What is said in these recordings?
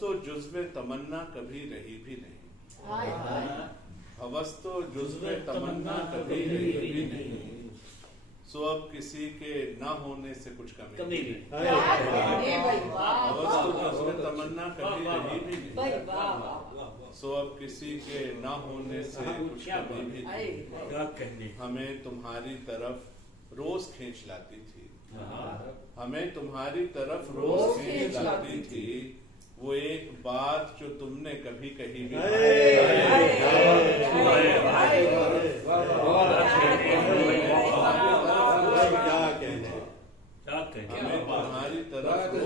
تو جزو تمنا کبھی رہی بھی نہیں، ہوس تو جزو تمنا کبھی رہی بھی نہیں، سو اب کسی کے نہ ہونے سے کچھ کمی نہیں، ہوس تو جزو تمنا کبھی رہی بھی نہیں، سو اب کسی کے نہ ہونے سے کچھ کمی بھی نہیں، ہمیں تمہاری طرف روز کھینچ لاتی تھی، ہمیں تمہاری طرف روز کھینچ لاتی تھی، وہ ایک بات جو تم نے کبھی کہی بھی ہمیں تمہاری طرف وہ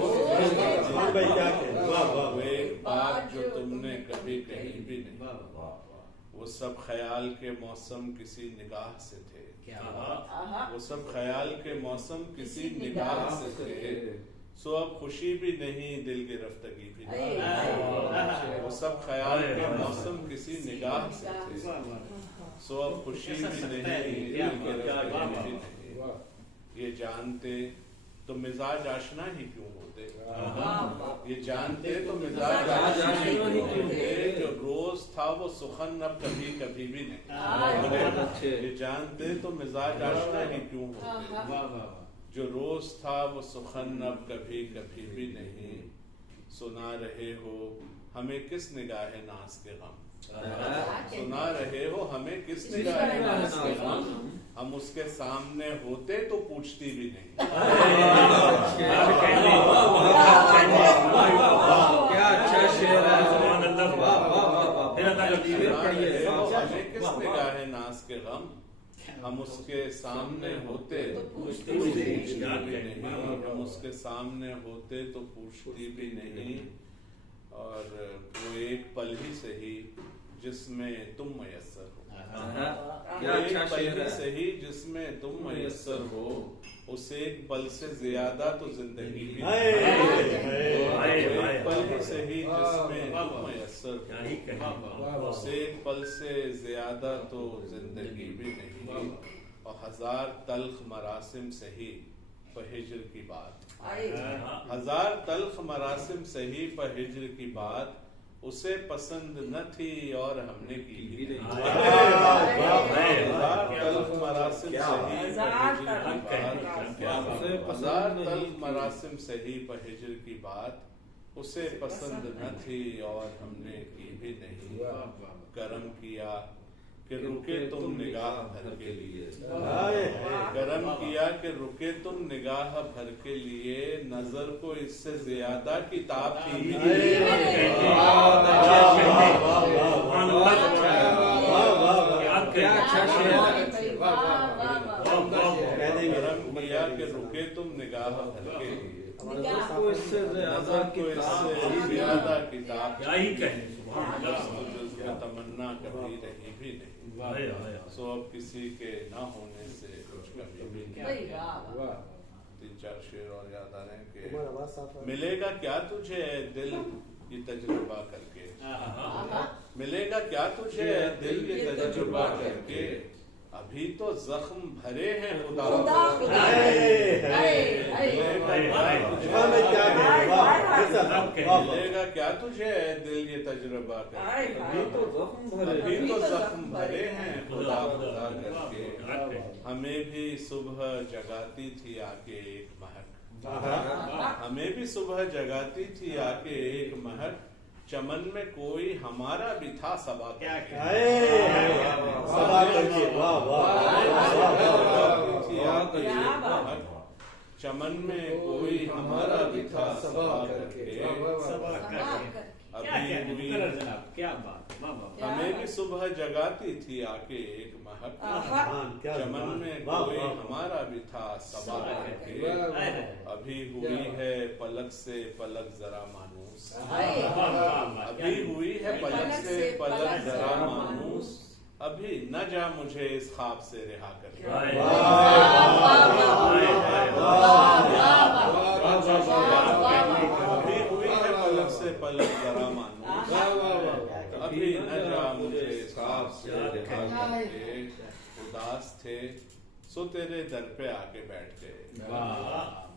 ایک بات جو تم نے کبھی کہی بھی نہیں، وہ سب خیال کے موسم کسی نگاہ سے تھے، وہ سب خیال کے موسم کسی نگاہ سے تھے، سو اب خوشی بھی نہیں دل گرفتگی بھی نہیں، وہ سب خیال کے موسم کسی نگاہ سے تھے، سو اب خوشی بھی نہیں دل گرفتگی بھی نہیں، یہ جانتے تو مزاج آشنا ہی کیوں ہوتے، یہ جانتے تو مزاج آشنا ہی کیوں ہوتے، جو روز تھا وہ سخن اب کبھی کبھی بھی نہیں، یہ جانتے تو مزاج آشنا ہی کیوں ہوتے، جو روز تھا وہ سخن اب کبھی کبھی بھی نہیں، سنا رہے ہو ہمیں کس نگاہ ناز کے غم، سنا رہے ہو ہمیں کس نگاہ ناز کے غم، ہم اس کے سامنے ہوتے تو پوچھتی بھی نہیں، ہمیں کس نگاہ ناز کے غم، ہم اس کے سامنے ہوتے تو پوچھتی بھی نہیں، ہم اس کے سامنے ہوتے تو پوچھتی بھی نہیں، اور وہ ایک پل ہی صحیح جس میں تم میسر ہو، ایک پل ہی صحیح جس میں تم میسر ہو، اس ایک پل سے زیادہ تو زندگی بھی ایک پل ہی صحیح جس میں تم میسر ہو، اس ایک پل سے زیادہ تو زندگی بھی نہیں، اور ہزار تلخ مراسم سہی پہجر کی بات، ہزار تلخ مراسم سہی پہجر کی بات، اسے پسند نہ تھی اور ہم نے کی بھی نہیں، ہزار تلخ مراسم سہی پہجر کی بات، ہزار تلخ مراسم سہی پہجر کی بات، اسے پسند نہ تھی اور ہم نے کی بھی نہیں، کرم کیا کہ رکے تم نگاہ بھر کے لیے، کرم کیا کہ رکے تم نگاہ بھر کے لیے، نظر کو اس سے زیادہ کتاب تھی بھی کرم کیا کہ رکے تم نگاہ بھر کے لیے، نظر کو اس سے زیادہ کتاب تمنا کبھی رہی بھی نہیں، سو اب کسی کے نہ ہونے سے کچھ کبھی بھی نہیں، تین چار شعر اور یاد آ رہے ہیں کہ ملے گا کیا تجھے اے دل یہ تجربہ کر کے، ملے گا کیا تجھے اے دل یہ تجربہ کر کے، ابھی تو زخم بھرے ہیں خدا، ملے گا کیا تجھے اے دل یہ تجربہ کر کے، ابھی تو زخم بھرے ہیں خدا خدا کر کے، ہمیں بھی صبح جگاتی تھی آ کے ایک مہک، ہمیں بھی صبح جگاتی تھی آ کے ایک مہک، چمن میں کوئی ہمارا بھی تھا صبا کر کے، چمن میں کوئی ہمارا بھی تھا صبا کر کے، ابھی ہوئی ہمیں بھی صبح جگاتی تھی آ کے ایک مہک، چمن میں کوئی ہمارا بھی تھا صبا کر کے، ابھی ہوئی ہے پلک سے پلک ذرا مانوس، ابھی ہوئی ہے پلک سے پلک ذرا مانوس، ابھی نہ جا مجھے اس خواب سے رہا کر کے، ابھی ہوئی ہے پلک سے پلک ذرا مانوس، ابھی نہ جا مجھے اس خواب سے رہا کر کے، اداس تھے سو تیرے در پہ آ کے بیٹھ گئے،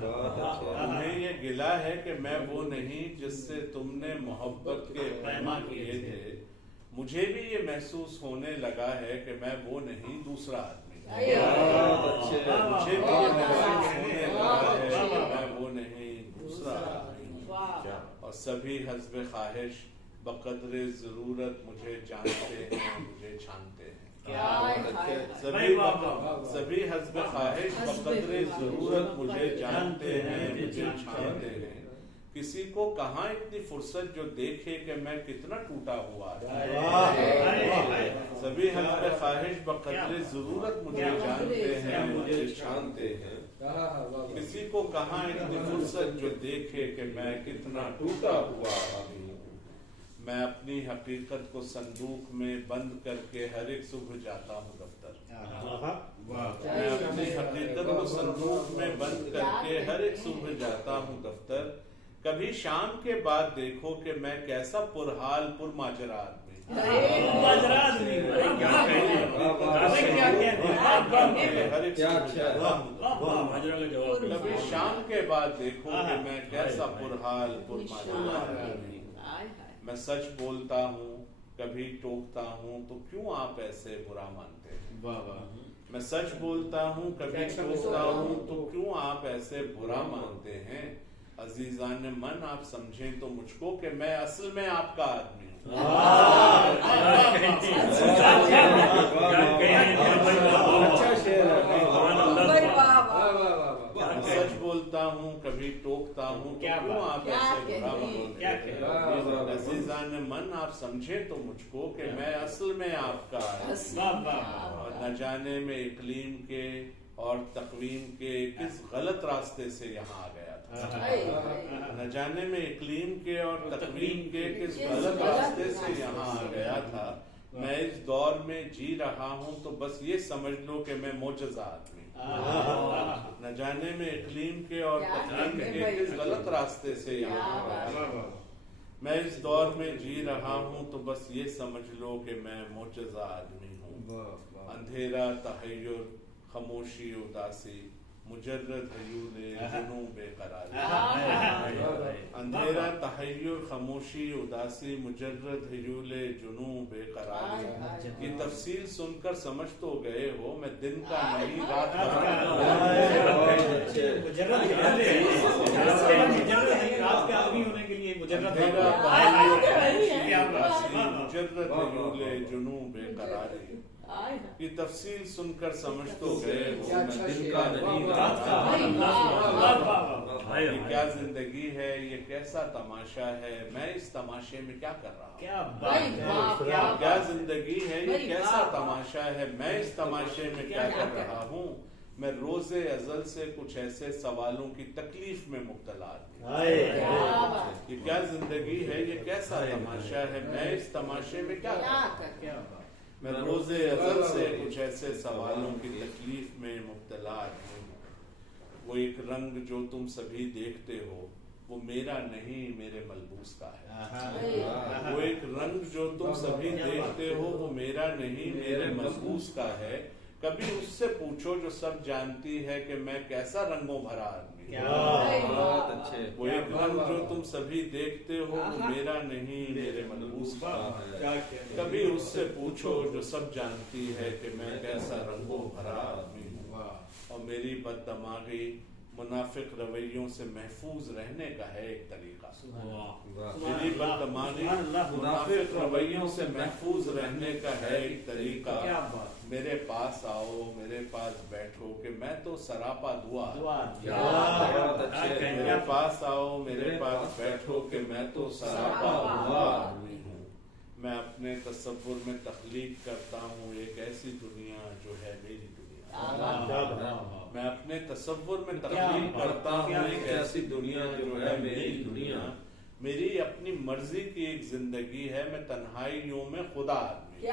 تمہیں یہ گلا ہے کہ میں وہ نہیں جس سے تم نے محبت کے پیمان کیے تھے، مجھے بھی یہ محسوس ہونے لگا ہے کہ میں وہ نہیں دوسرا آدمی، مجھے بھی یہ محسوس ہونے لگا ہے کہ میں وہ نہیں دوسرا آدمی، اور سبھی حسب خواہش بقدر ضرورت مجھے جانتے ہیں، مجھے چھانتے ہیں، سبھی حسب خواہش بقدر ضرورت مجھے جانتے ہیں، مجھے چھانتے ہیں، کسی کو کہاں اتنی فرصت جو دیکھے کہ میں کتنا ٹوٹا ہوا، سبھی حسب خواہش بقدر ضرورت مجھے جانتے ہیں، مجھے چھانتے ہیں، کسی کو کہاں اتنی فرصت جو دیکھے کہ میں کتنا ٹوٹا ہوا ہوں، میں اپنی حقیقت کو صندوق میں بند کر کے ہر ایک صبح جاتا ہوں دفتر، میں اپنی حقیقت کو صندوق میں بند کر کے ہر ایک صبح جاتا ہوں دفتر، کبھی شام کے بعد دیکھو کہ میں کیسا پرحال پرماجرا آدمی، کبھی شام کے بعد دیکھو کہ میں کیسا پرحال پرماجرا آدمی، میں سچ بولتا ہوں کبھی ٹوکتا ہوں تو کیوں آپ ایسے برا مانتے ہیں، میں سچ بولتا ہوں کبھی ٹوکتا ہوں تو کیوں آپ ایسے برا مانتے ہیں، عزیزان من آپ سمجھیں تو مجھ کو کہ میں اصل میں آپ کا آدمی ہوں، سچ بولتا ہوں کبھی ٹوکتا ہوں تو کیوں آپ ایسے برا مانتے ہیں، عزیزان من آپ سمجھیں تو مجھ کو کہ میں اصل میں آپ کا آدمی ہوں، اور نہ جانے میں اقلیم کے اور تقویم کے کس غلط راستے سے یہاں آ گیا تھا، نہ جانے میں اقلیم کے اور تقویم کے کس غلط راستے سے یہاں آ گیا تھا، میں اس دور میں جی رہا ہوں تو بس یہ سمجھ لو کہ میں معجزہ آدمی، نہ جانے میں اقلیم کے اور تقویم کے کس غلط راستے سے یہاں آ گیا، میں اس دور میں جی رہا ہوں تو بس یہ سمجھ لو کہ میں معجزہ آدمی ہوں، اندھیرا تحیر خاموشی اداسی مجرد حیول جنوں بے قراری، اندھیرا تحیر خاموشی اداسی مجرد حیول جنوں بے قراری، یہ تفصیل سن کر سمجھ تو گئے ہو میں دن کا نہیں رات کا مجرد حیول جنوں بے قراری، یہ تفصیل سن کر سمجھ تو گئے ہو میں دن کا نہیں رات کا، یہ کیا زندگی ہے یہ کیسا تماشا ہے، میں اس تماشے میں کیا کر رہا ہوں، کیا زندگی ہے یہ کیسا تماشا ہے، میں اس تماشے میں کیا کر رہا ہوں، میں روز ازل سے کچھ ایسے سوالوں کی تکلیف میں مبتلا آدمی، یہ کیا زندگی ہے یہ کیسا تماشا ہے، میں اس تماشے میں کیا کر رہا ہوں، میں روز ازل سے کچھ ایسے سوالوں کی تکلیف میں مبتلا آدمی ہوں، وہ ایک رنگ جو تم سبھی دیکھتے ہو وہ میرا نہیں میرے ملبوس کا ہے، وہ ایک رنگ جو تم سبھی دیکھتے ہو وہ میرا نہیں میرے ملبوس کا ہے، کبھی اس سے پوچھو جو سب جانتی ہے کہ میں کیسا رنگوں بھرا آدمی ہوں، وہ ایک رنگ جو تم سبھی دیکھتے ہو وہ میرا نہیں میرے ملبوس کا ہے، کبھی اس سے پوچھو جو سب جانتی ہے کہ میں کیسا رنگوں بھرا آدمی ہوں، اور میری بد دماغی منافق رویوں سے محفوظ رہنے کا ہے ایک طریقہ، میری بد دماغی منافق رویوں سے محفوظ رہنے کا ہے ایک طریقہ، میرے پاس آؤ میرے پاس بیٹھو کہ میں تو سراپا دعا، میرے پاس آؤ میرے پاس بیٹھو کہ میں تو سراپا دعا آدمی ہوں، میں اپنے تصور میں تخلیق کرتا ہوں ایک ایسی دنیا جو ہے میری دنیا، میں اپنے تصور میں تخلیق کرتا ہوں ایک ایسی دنیا جو ہے میری دنیا، میری اپنی مرضی کی ایک زندگی ہے، میں تنہائیوں میں خدا آدمی،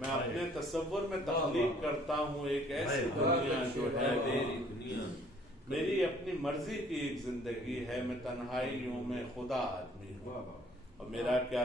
میں اپنے تصور میں تخلیق کرتا ہوں ایک ایسی دنیا جو ہے میری دنیا، میری اپنی مرضی کی ایک زندگی ہے، میں تنہائیوں میں خدا آدمی ہوں، اور میرا کیا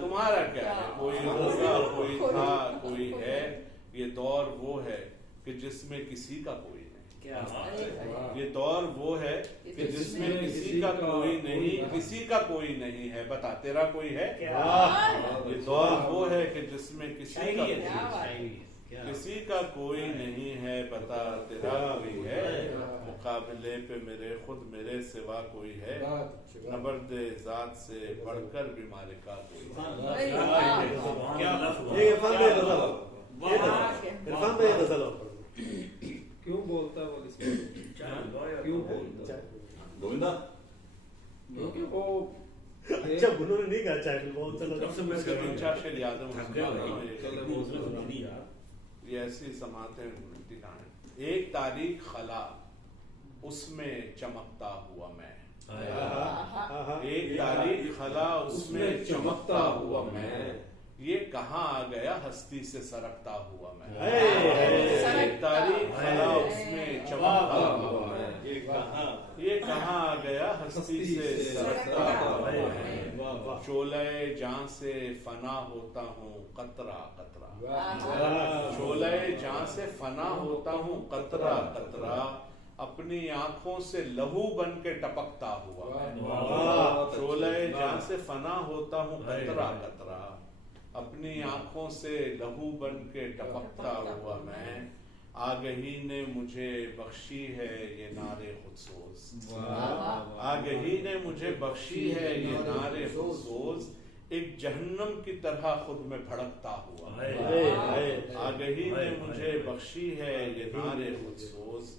تمہارا کیا ہے؟ کوئی ہوگا، کوئی تھا، کوئی ہے. یہ دور وہ ہے کہ جس میں کسی کا کوئی نہیں. یہ دور وہ ہے کہ جس میں کسی کا کوئی نہیں، کسی کا کوئی نہیں ہے. بتا تیرا کوئی ہے؟ یہ دور وہ ہے کہ جس میں کسی کا کوئی نہیں ہے. بتا تیرا کوئی ہے؟ مقابلے پہ میرے خود میرے سوا کوئی ہے؟ نبرد ذات سے بڑھ کر بھی مالکہ کوئی کیوں بولتا ہے وہ؟ کیوں بولتا ہے؟ کیونکہ وہ اچھا انہوں نے نہیں کہا چاہے بہت یہ ایسی سماعتیں دکھائیں. ایک تاریخ خلا اس میں چمکتا ہوا میں، ایک تاریخ خلا اس میں چمکتا ہوا میں، یہ کہاں آ گیا ہستی سے سرکتا ہوا میں. ایک تاریخ خلا اس میں چمکتا ہوا میں، یہ کہاں آ گیا ہستی سے سرکتا ہوا میں. شعلہ جاں سے فنا ہوتا ہوں قطرہ قطرہ، شعلہ جاں سے فنا ہوتا ہوں قطرہ قطرہ، اپنی آنکھوں سے لہو بن کے ٹپکتا ہوا میں. شعلہ جاں سے فنا ہوتا ہوں قطرہ قطرہ، اپنی آنکھوں سے لہو بن کے ٹپکتا ہوا میں. آگہی نے مجھے بخشی ہے یہ نارے خودسوز، آگہی نے مجھے بخشی ہے یہ نارے خودسوز، ایک جہنم کی طرح خود میں بھڑکتا ہوا. آگہی نے مجھے بخشی ہے یہ نارے خودسوز،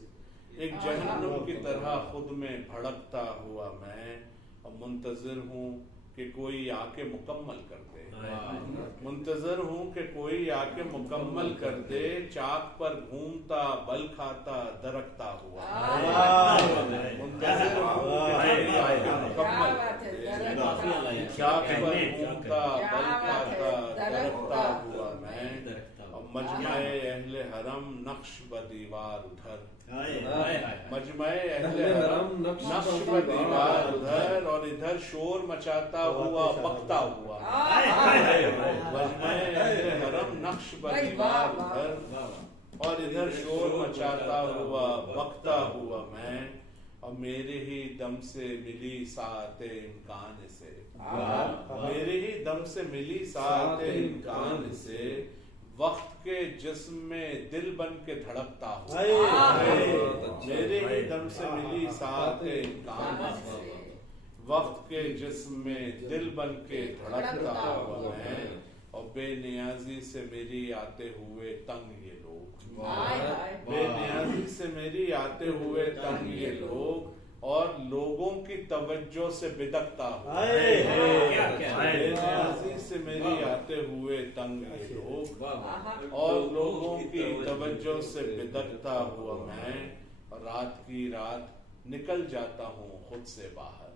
ایک جہنم کی طرح خود میں بھڑکتا ہوا میں. اب منتظر ہوں کہ کوئی آ کے مکمل کر دے، منتظر ہوں کہ کوئی آ کے مکمل کر دے، چاک پر گھومتا بل کھاتا درکتا ہوا. منتظر ہوں کہ کوئی آ کے مکمل کر دے، چاک پر گھومتا بل کھاتا درکتا ہوا میں. مجمع اہل حرم نقش بدیوار ادھر، مجمع اہل حرم نقش بدیوار ادھر، اور ادھر شور مچاتا ہوا بکتا ہوا. مجمع اہل حرم نقش بدیوار ادھر، اور ادھر شور مچاتا ہوا بکتا ہوا میں. اور میرے ہی دم سے ملی ساعت امکان سے، میرے ہی دم سے ملی ساعت امکان سے، وقت کے جسم میں دل بن کے دھڑکتا ہوا. میرے ہی دم سے ملی ساعت امکان سے، وقت کے جسم میں دل بن کے دھڑکتا ہوا میں. اور بے نیازی سے میری آتے ہوئے تنگ یہ لوگ، بے نیازی سے میری آتے ہوئے تنگ یہ لوگ، اور لوگوں کی توجہ سے بدکتا ہوا. بے نیازی سے میری آتے ہوئے تنگ یہ لوگ، اور لوگوں کی توجہ سے بدکتا ہوا میں. رات کی رات نکل جاتا ہوں خود سے باہر،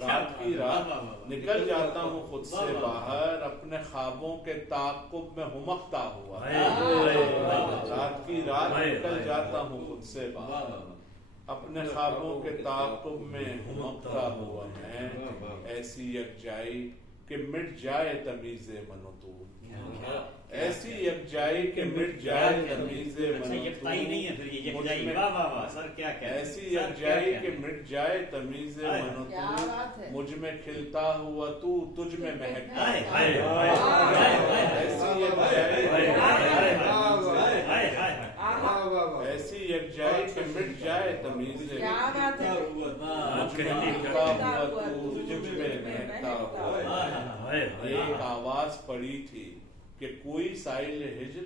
رات کی رات نکل جاتا ہوں خود سے باہر، اپنے خوابوں کے تعاقب میں ہمکتا ہوا. رات کی رات نکل جاتا ہوں خود سے باہر، اپنے خوابوں کے تعاقب میں ہمکتا ہوا میں. ایسی یکجائی کہ مٹ جائے تمیز من و تو، ایسی یکجائی کہ مٹ جائے تمیز من و تو، ایسی یکجائی کہ مٹ جائے تمیز من و تو، مجھ میں کھلتا ہوا تو تجھ میں مہکتا. ایسی یکجائی ایسی یکجائی کہ مٹ جائے تمیز مجھ میں کھلتا ہوا تو تجھ میں مہکتا ہوا. ایک آواز پڑی تھی کہ کوئی سائل ہجر،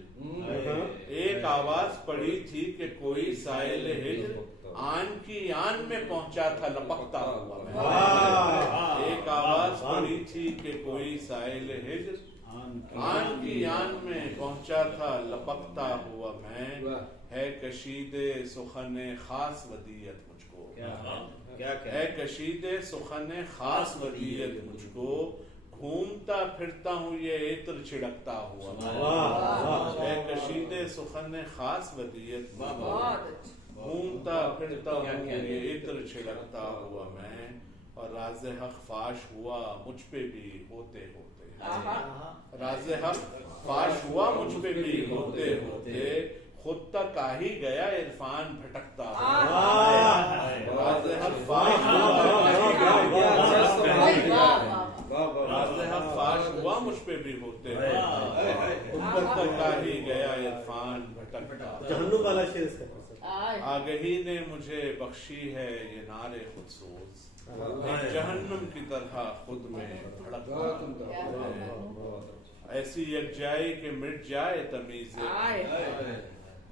ایک آواز پڑی تھی کہ کوئی سائل ہجر، آن کی آن میں پہنچا تھا لپکتا ہوا میں. ایک آواز پڑی تھی کہ کوئی سائل ہجر، آن کی آن میں پہنچا تھا لپکتا ہوا میں. ہے کشید سخن خاص ودیت مجھ کو، ہے کشید سخن خاص ودیت مجھ کو، گھومتا پھرتا ہوں یہ عطر چھڑکتا ہوا میں. ہے کشید سخن خاص ودیت مجھ کو، گھومتا پھرتا ہوں یہ عطر چھڑکتا ہوا میں. اور راز حق فاش ہوا مجھ پہ بھی ہوتے ہوتے، راز حق فاش ہوا مجھ پہ بھی ہوتے ہوتے، خود تک آ ہی گیا عرفان بھٹکتا ہوا، راز حق فاش ہوا مجھ پہ بھی ہوتے ہوتے، خود تک آ ہی گیا عرفان بھٹکتا، جہنم والا شعر اس کا، آگہی نے مجھے بخشی ہے یہ نعرے خود سوز، ایک جہنم کی طرح خود میں بھڑکتا، ایسی یکجائی کہ مٹ جائے تمیز،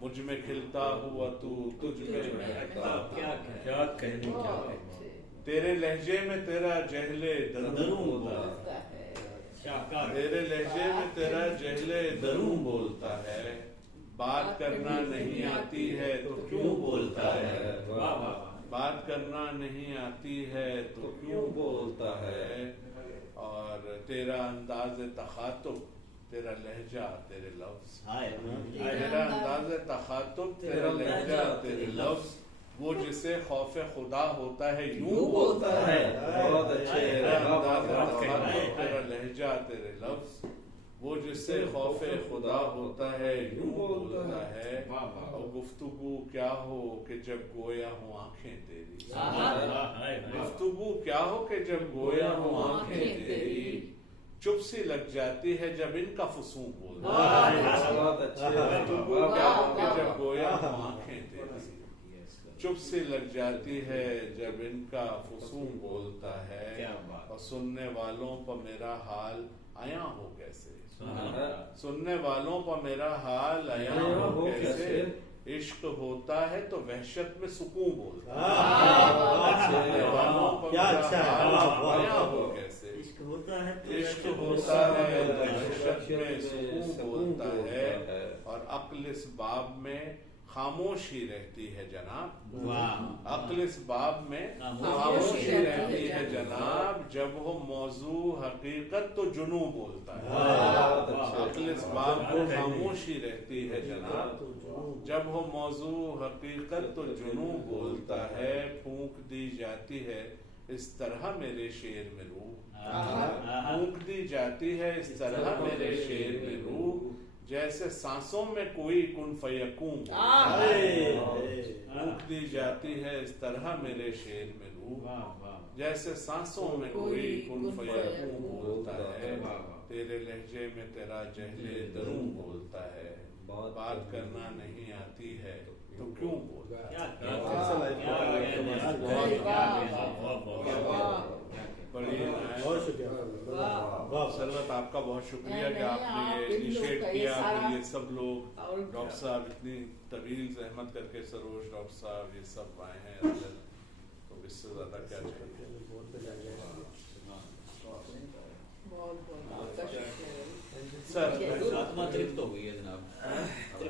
مجھ میں کھلتا ہوا تو تجھ میں مہکتا، تیرے لہجے میں تیرا جہل دروں بولتا ہے، تیرے لہجے میں تیرا جہل دروں بولتا ہے، بات کرنا نہیں آتی ہے تو کیوں بولتا ہے، بات کرنا نہیں آتی ہے تو کیوں بولتا ہے، اور تیرا انداز تخاطب، تیرا لہجہ تیرے لفظ، تیرا انداز تخاطب، تیرا لہجہ تیرے لفظ، وہ جسے خوف خدا ہوتا ہے یوں بولتا ہے، تیرا انداز تخاطب، تیرا لہجہ تیرے لفظ، وہ جس سے خوف خدا ہوتا ہے یوں بولتا ہے، اور گفتگو کیا ہو کہ جب گویا ہوں آنکھیں تیری، گفتگو کیا ہو کہ جب گویا ہوں آنکھیں تیری، چپ سی لگ جاتی ہے جب ان کا فسون بولتا ہے، گفتگو کیا ہو کہ جب گویا ہوں آنکھیں تیری، چپ سی لگ جاتی ہے جب ان کا فسون بولتا ہے، اور سننے والوں پر میرا حال آیا ہو کیسے، سننے والوں پر میرا حال آیا ہو کیسے، عشق ہوتا ہے تو وحشت میں سکون بولتا ہے، سننے والوں پر میرا حال آیا ہو کیسے، عشق ہوتا ہے تو وحشت میں سکون بولتا ہے، اور عقل اس باب میں خاموش ہی رہتی ہے جناب، عقل اس باب میں خاموش ہی رہتی ہے جناب، جب ہو موضوع حقیقت تو جنوں بولتا ہے، عقل اس باب میں خاموش ہی رہتی ہے جناب، جب ہو موضوع حقیقت تو جنوں بولتا ہے، پھونک دی جاتی ہے اس طرح میرے شعر میں روح، پھونک دی جاتی ہے اس طرح میرے شعر میں روح، جیسے سانسوں میں کوئی کن فیکون، پھونک دی جاتی ہے اس طرح میرے شعر میں روح، جیسے سانسوں میں کوئی کن فیکون بولتا ہے، تیرے لہجے میں تیرا جہل دروں بولتا ہے، بات کرنا نہیں آتی ہے تو کیوں بولتا ہے، بڑی سرورت آپ کا بہت شکریہ کہ آپ نے یہ انیشیٹ کیا، کہ یہ سب لوگ ڈاکٹر صاحب اتنی طویل زحمت کر کے، سروج ڈاکٹر صاحب یہ سب آئے ہیں، تو اس سے زیادہ کیا چاہیے سر، آتما ترپت ہو گئی ہے جناب۔